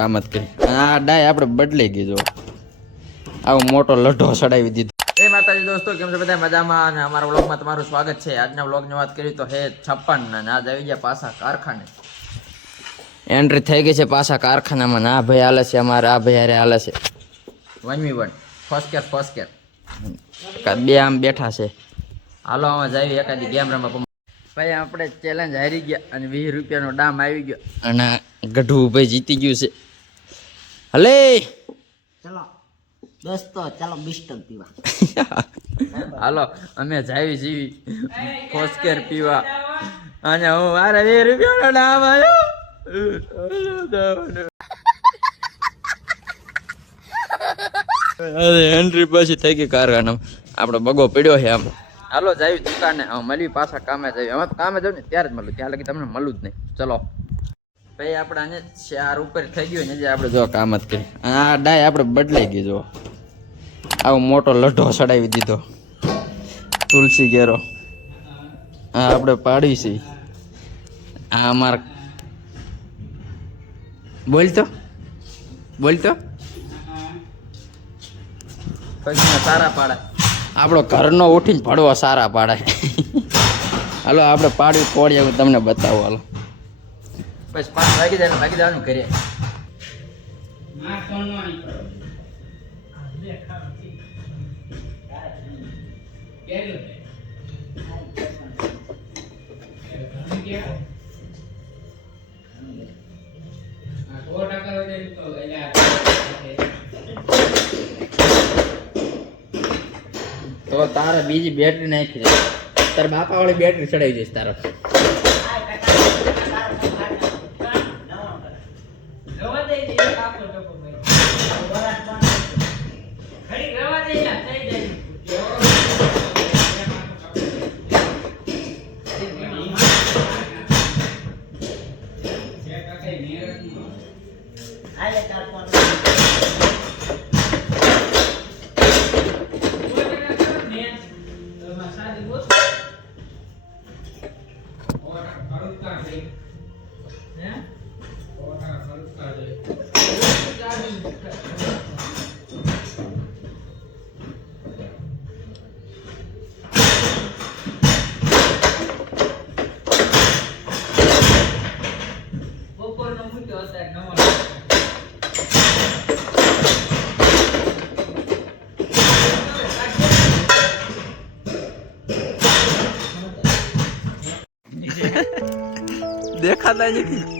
કામ જ કરી આ ડાય આપણે બદલાઈ ગઈ જો આવો મોટો લઢો ચડાવી દીધો. એ માતાજી દોસ્તો, કેમ છો બધા? મજામાં. અને અમારા વ્લોગમાં તમારું સ્વાગત છે. આજના વ્લોગની વાત કરી તો હે 56 અને આજ આવી ગયા પાછા કારખાને. એન્ટ્રી થઈ ગઈ છે પાછા કારખાનામાં. આ ભાઈ હાલે છે અમારે, આ ભાઈ હારે હાલે છે 1v1 ફર્સ્ટ કેર બે આમ બેઠા છે. હાલો આમાં જાય એકાદી ગેમ રમવા. ભાઈ આપણે ચેલેન્જ હારી ગયા અને 20 રૂપિયાનો દામ આવી ગયો અને ગઢવું ભાઈ જીતી ગયું છે. હલે ચલો દોસ્તો, ચાલો બિસ્ટક પીવા. હાલો અમે જાવી જીવી ફોસ્કેર પીવા અને હું મારે 20 રૂપિયાનો દામ આવ્યો. એન્ટ્રી પછી થઈ ગઈ કારખાનામાં. આપણે બગો પડ્યો છે આમ. હાલો જાવી દુકાને, મળવી પાછા કામે જાવી. અમે તો કામે જાવ ને ત્યારે જ મળું, ત્યાં લગી તમને મળું જ નહીં. ચલો ભાઈ આપણે આને 4 ઉપર થઈ ગયું ને, આપણે જો કામ જ કરી આ ડાય આપણે બદલાઈ ગઈ જો આવો મોટો લઢો ચડાવી દીધો. તુલસી ઘેરો આ આપણે પાડી છે. આ અમારા બોલતો પછી સારા પાડે. આપણો ઘરનો ઉઠીને પડવો સારા પાડે. હાલો આપણે પાડવી પોડીએ, હું તમને બતાવું. હાલો પછી 5 વાગી જાય, વાગી જવાનું ઘરે. તો તારે બીજી બેટરી નાખી દે. તારા બાપા વાળી બેટરી ચડાવી જઈશ તારા. દેખાતા નથી.